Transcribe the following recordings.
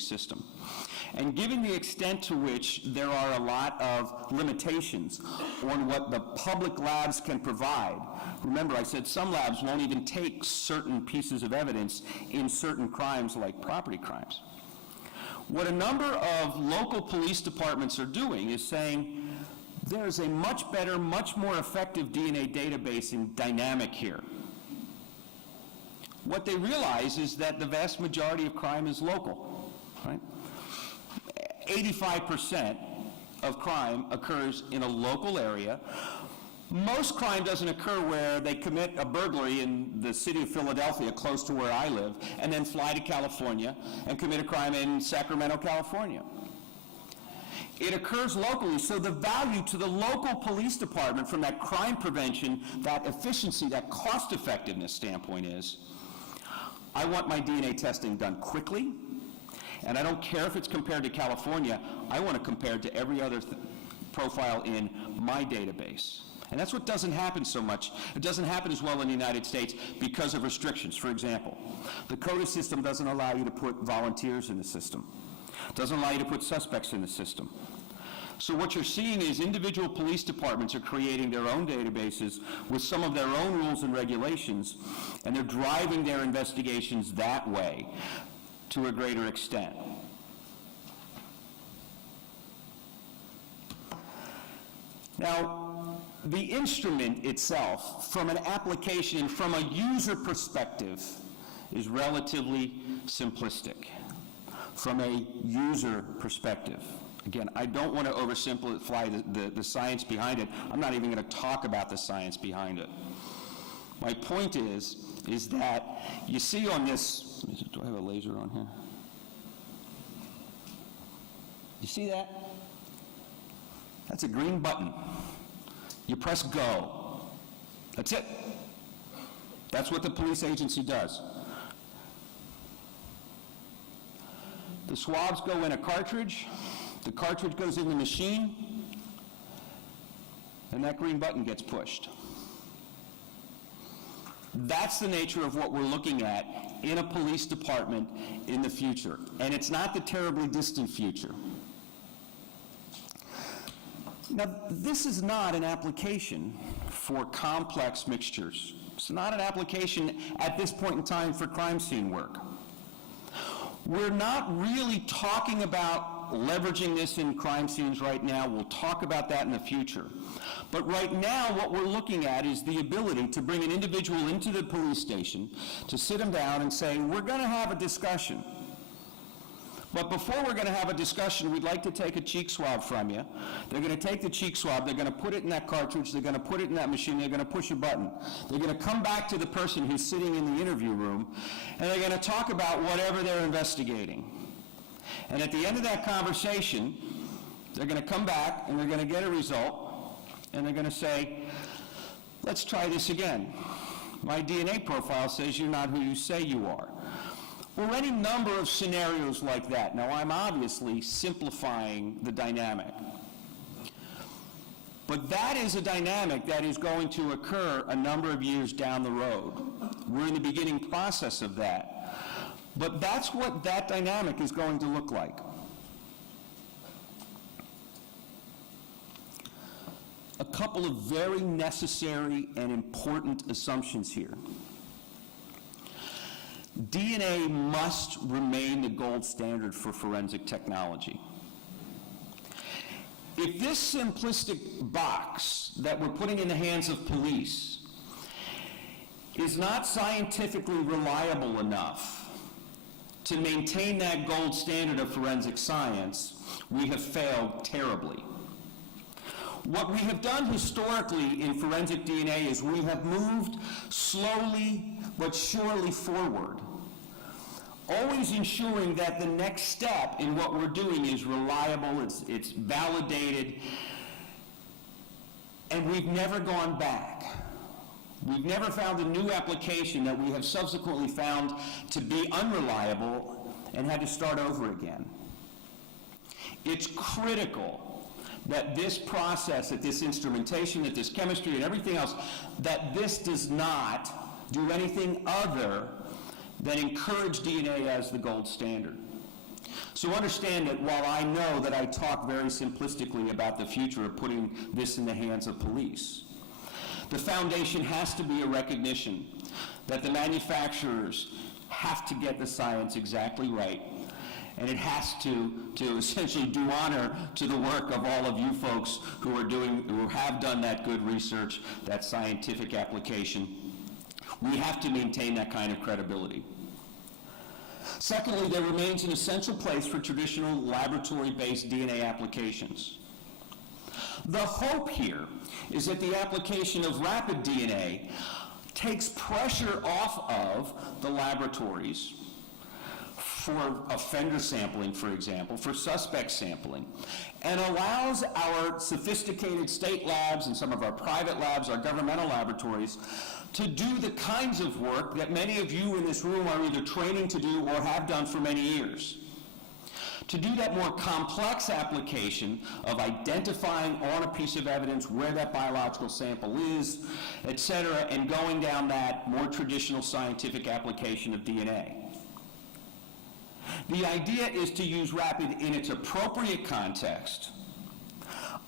system. And given the extent to which there are a lot of limitations on what the public labs can provide, remember I said some labs won't even take certain pieces of evidence in certain crimes like property crimes. What a number of local police departments are doing is saying there's a much better, much more effective DNA database and dynamic here. What they realize is that the vast majority of crime is local, right? 85% of crime occurs in a local area. Most crime doesn't occur where they commit a burglary in the city of Philadelphia, close to where I live, and then fly to California and commit a crime in Sacramento, California. It occurs locally, so the value to the local police department from that crime prevention, that efficiency, that cost effectiveness standpoint is, I want my DNA testing done quickly, and I don't care if it's compared to California, I want to compare it to every other profile in my database. And that's what doesn't happen so much. It doesn't happen as well in the United States because of restrictions. For example, the CODA system doesn't allow you to put volunteers in the system. It doesn't allow you to put suspects in the system. So what you're seeing is individual police departments are creating their own databases with some of their own rules and regulations, and they're driving their investigations that way to a greater extent. Now, the instrument itself, from an application and from a user perspective, is relatively simplistic. From a user perspective. Again, I don't want to oversimplify the science behind it. I'm not even going to talk about the science behind it. My point is that you see on this, do I have a laser on here? You see that? That's a green button. You press go. That's it. That's what the police agency does. The swabs go in a cartridge. The cartridge goes in the machine, and that green button gets pushed. That's the nature of what we're looking at in a police department in the future. And it's not the terribly distant future. Now, this is not an application for complex mixtures. It's not an application at this point in time for crime scene work. We're not really talking about leveraging this in crime scenes right now. We'll talk about that in the future. But right now, what we're looking at is the ability to bring an individual into the police station, to sit them down and say, we're going to have a discussion. But before we're going to have a discussion, we'd like to take a cheek swab from you. They're going to take the cheek swab, they're going to put it in that cartridge, they're going to put it in that machine, they're going to push a button. They're going to come back to the person who's sitting in the interview room, and they're going to talk about whatever they're investigating. And at the end of that conversation, they're going to come back and they're going to get a result, and they're going to say, let's try this again. My DNA profile says you're not who you say you are. Or any number of scenarios like that. Now, I'm obviously simplifying the dynamic. But that is a dynamic that is going to occur a number of years down the road. We're in the beginning process of that. But that's what that dynamic is going to look like. A couple of very necessary and important assumptions here. DNA must remain the gold standard for forensic technology. If this simplistic box that we're putting in the hands of police is not scientifically reliable enough to maintain that gold standard of forensic science, we have failed terribly. What we have done historically in forensic DNA is we have moved slowly but surely forward, always ensuring that the next step in what we're doing is reliable, it's validated, and we've never gone back. We've never found a new application that we have subsequently found to be unreliable and had to start over again. It's critical that this process, that this instrumentation, that this chemistry and everything else, that this does not do anything other than encourage DNA as the gold standard. So understand that while I know that I talk very simplistically about the future of putting this in the hands of police, the foundation has to be a recognition that the manufacturers have to get the science exactly right, and it has to essentially do honor to the work of all of you folks who have done that good research, that scientific application. We have to maintain that kind of credibility. Secondly, there remains an essential place for traditional laboratory-based DNA applications. The hope here is that the application of rapid DNA takes pressure off of the laboratories for offender sampling, for example, for suspect sampling, and allows our sophisticated state labs and some of our private labs, our governmental laboratories, to do the kinds of work that many of you in this room are either training to do or have done for many years. To do that more complex application of identifying on a piece of evidence where that biological sample is, et cetera, and going down that more traditional scientific application of DNA. The idea is to use rapid in its appropriate context,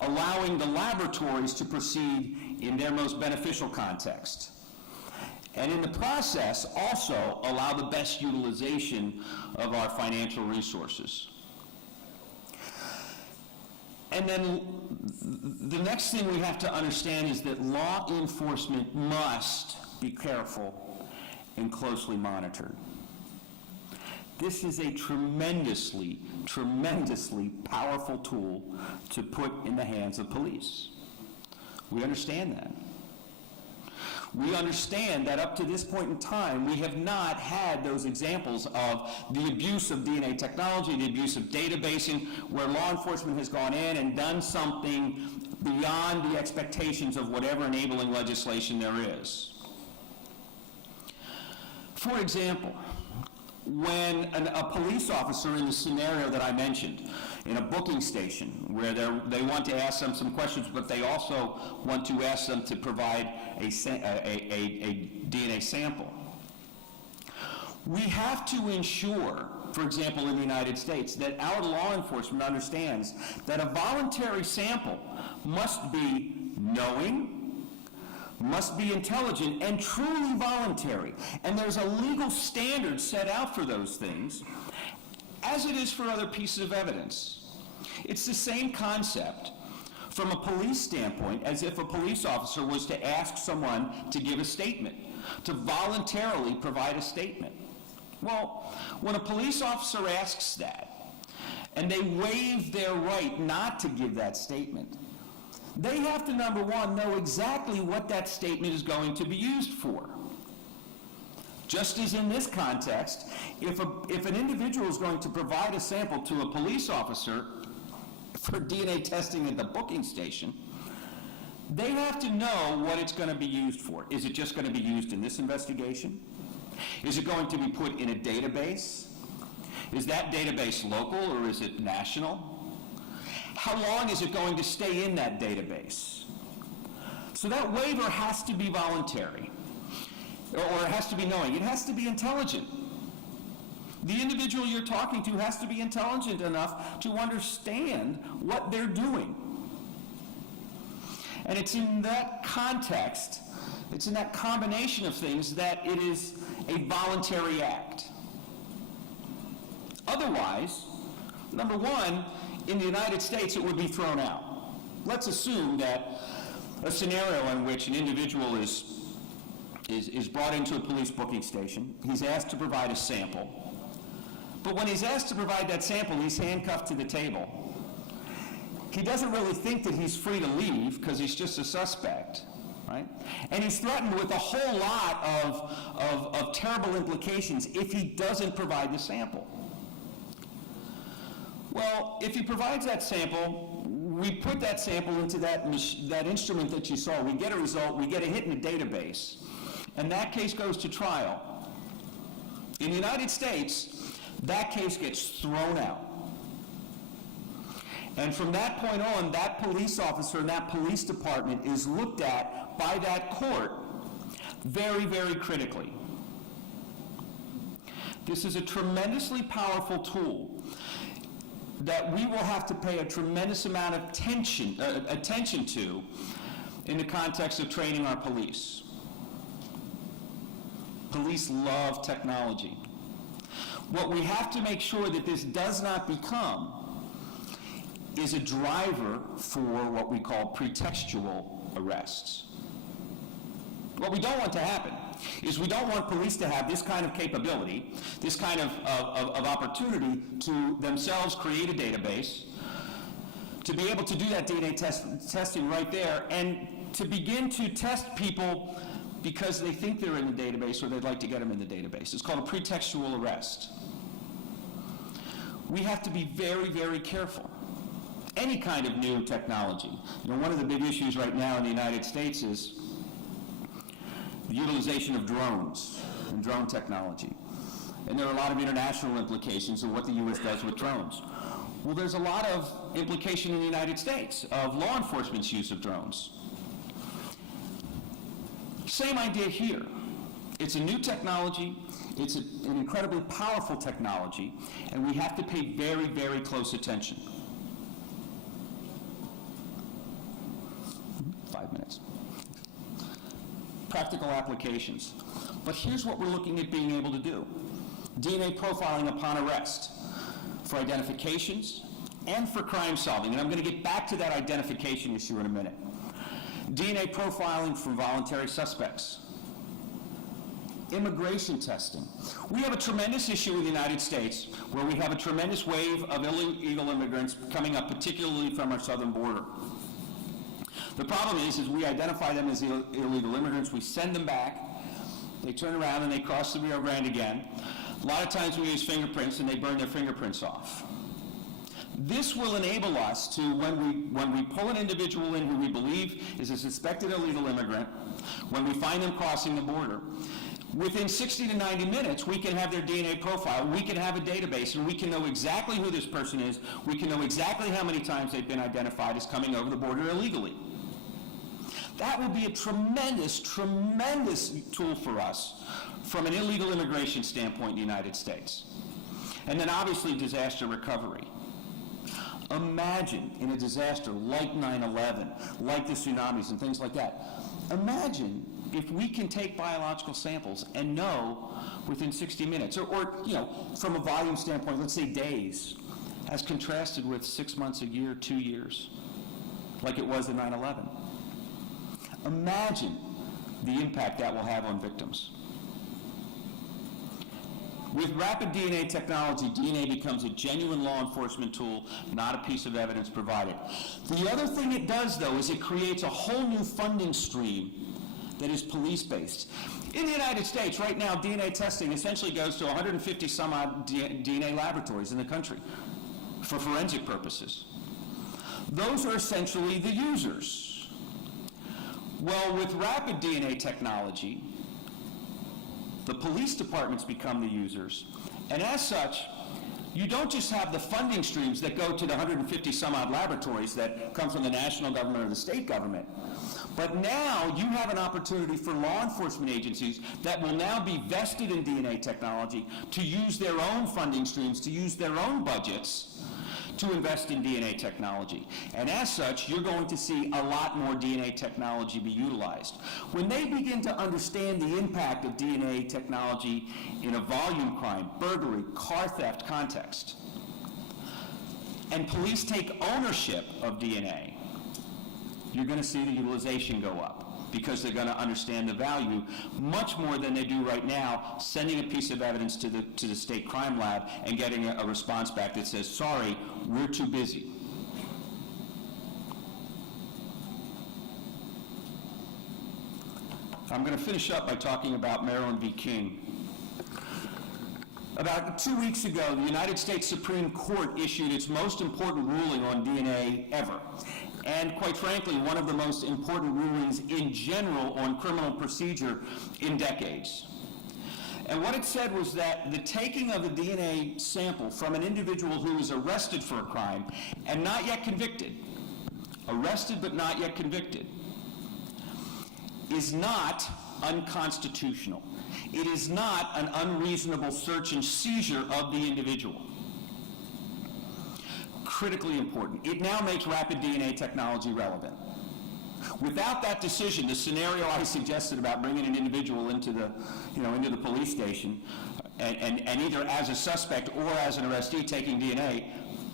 allowing the laboratories to proceed in their most beneficial context. And in the process, also allow the best utilization of our financial resources. And then the next thing we have to understand is that law enforcement must be careful and closely monitored. This is a tremendously, tremendously powerful tool to put in the hands of police. We understand that. We understand that up to this point in time, we have not had those examples of the abuse of DNA technology, the abuse of databasing, where law enforcement has gone in and done something beyond the expectations of whatever enabling legislation there is. For example, when a police officer in the scenario that I mentioned, in a booking station, where they want to ask them some questions, but they also want to ask them to provide a DNA sample. We have to ensure, for example, in the United States, that our law enforcement understands that a voluntary sample must be knowing, must be intelligent, and truly voluntary. And there's a legal standard set out for those things, as it is for other pieces of evidence. It's the same concept from a police standpoint as if a police officer was to ask someone to give a statement, to voluntarily provide a statement. Well, when a police officer asks that, and they waive their right not to give that statement, they have to, number one, know exactly what that statement is going to be used for. Just as in this context, if an individual is going to provide a sample to a police officer for DNA testing at the booking station, they have to know what it's going to be used for. Is it just going to be used in this investigation? Is it going to be put in a database? Is that database local or is it national? How long is it going to stay in that database? So that waiver has to be voluntary, or it has to be knowing. It has to be intelligent. The individual you're talking to has to be intelligent enough to understand what they're doing. And it's in that context, it's in that combination of things that it is a voluntary act. Otherwise, number one, in the United States, it would be thrown out. Let's assume that a scenario in which an individual is brought into a police booking station. He's asked to provide a sample. But when he's asked to provide that sample, he's handcuffed to the table. He doesn't really think that he's free to leave because he's just a suspect, right? And he's threatened with a whole lot of terrible implications if he doesn't provide the sample. Well, if he provides that sample, we put that sample into that instrument that you saw. We get a result, we get a hit in a database, and that case goes to trial. In the United States, that case gets thrown out. And from that point on, that police officer and that police department is looked at by that court very, very critically. This is a tremendously powerful tool. that we will have to pay a tremendous amount of attention to in the context of training our police. Police love technology. What we have to make sure that this does not become is a driver for what we call pretextual arrests. What we don't want to happen is we don't want police to have this kind of capability, this kind of opportunity to themselves create a database, to be able to do that DNA testing right there, and to begin to test people because they think they're in the database or they'd like to get them in the database. It's called a pretextual arrest. We have to be very, very careful. Any kind of new technology. One of the big issues right now in the United States is the utilization of drones and drone technology. And there are a lot of international implications of what the U.S. does with drones. Well, there's a lot of implication in the United States of law enforcement's use of drones. Same idea here. It's a new technology, it's an incredibly powerful technology, and we have to pay very, very close attention. 5 minutes. Practical applications. But here's what we're looking at being able to do. DNA profiling upon arrest for identifications and for crime solving. And I'm going to get back to that identification issue in a minute. DNA profiling for voluntary suspects. Immigration testing. We have a tremendous issue in the United States where we have a tremendous wave of illegal immigrants coming up, particularly from our southern border. The problem is we identify them as illegal immigrants, we send them back, they turn around and they cross the Rio Grande again. A lot of times we use fingerprints and they burn their fingerprints off. This will enable us to, when we pull an individual in who we believe is a suspected illegal immigrant, when we find them crossing the border, within 60 to 90 minutes, we can have their DNA profile, we can have a database, and we can know exactly who this person is, we can know exactly how many times they've been identified as coming over the border illegally. That would be a tremendous, tremendous tool for us from an illegal immigration standpoint in the United States. And then obviously disaster recovery. Imagine in a disaster like 9/11, like the tsunamis and things like that, imagine if we can take biological samples and know within 60 minutes, or from a volume standpoint, let's say days, as contrasted with 6 months, a year, 2 years, like it was in 9/11. Imagine the impact that will have on victims. With rapid DNA technology, DNA becomes a genuine law enforcement tool, not a piece of evidence provided. The other thing it does, though, is it creates a whole new funding stream that is police-based. In the United States, right now, DNA testing essentially goes to 150 some odd DNA laboratories in the country for forensic purposes. Those are essentially the users. Well, with rapid DNA technology, the police departments become the users, and as such, you don't just have the funding streams that go to the 150 some odd laboratories that come from the national government or the state government, but now you have an opportunity for law enforcement agencies that will now be vested in DNA technology to use their own funding streams, to use their own budgets to invest in DNA technology. And as such, you're going to see a lot more DNA technology be utilized. When they begin to understand the impact of DNA technology in a volume crime, burglary, car theft context, and police take ownership of DNA, you're going to see the utilization go up, because they're going to understand the value much more than they do right now, sending a piece of evidence to the state crime lab and getting a response back that says, sorry, we're too busy. I'm going to finish up by talking about Maryland v. King. About 2 weeks ago, the United States Supreme Court issued its most important ruling on DNA ever. And quite frankly, one of the most important rulings in general on criminal procedure in decades. And what it said was that the taking of a DNA sample from an individual who is arrested for a crime and not yet convicted, arrested but not yet convicted, is not unconstitutional. It is not an unreasonable search and seizure of the individual. critically important. It now makes rapid DNA technology relevant. Without that decision, the scenario I suggested about bringing an individual into the, into the police station, and either as a suspect or as an arrestee taking DNA,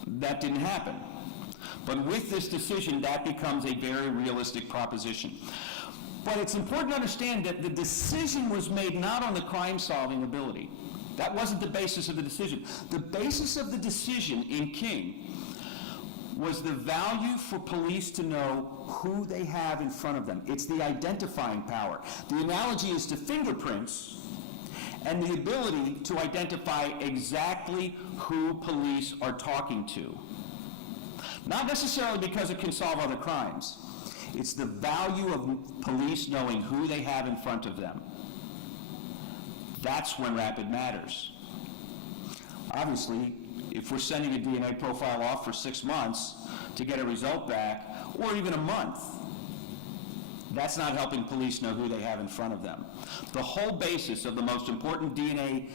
that didn't happen. But with this decision, that becomes a very realistic proposition. But it's important to understand that the decision was made not on the crime-solving ability. That wasn't the basis of the decision. The basis of the decision in King was the value for police to know who they have in front of them. It's the identifying power. The analogy is to fingerprints and the ability to identify exactly who police are talking to. Not necessarily because it can solve other crimes. It's the value of police knowing who they have in front of them. That's when rapid matters. Obviously, if we're sending a DNA profile off for 6 months to get a result back, or even a month, that's not helping police know who they have in front of them. The whole basis of the most important DNA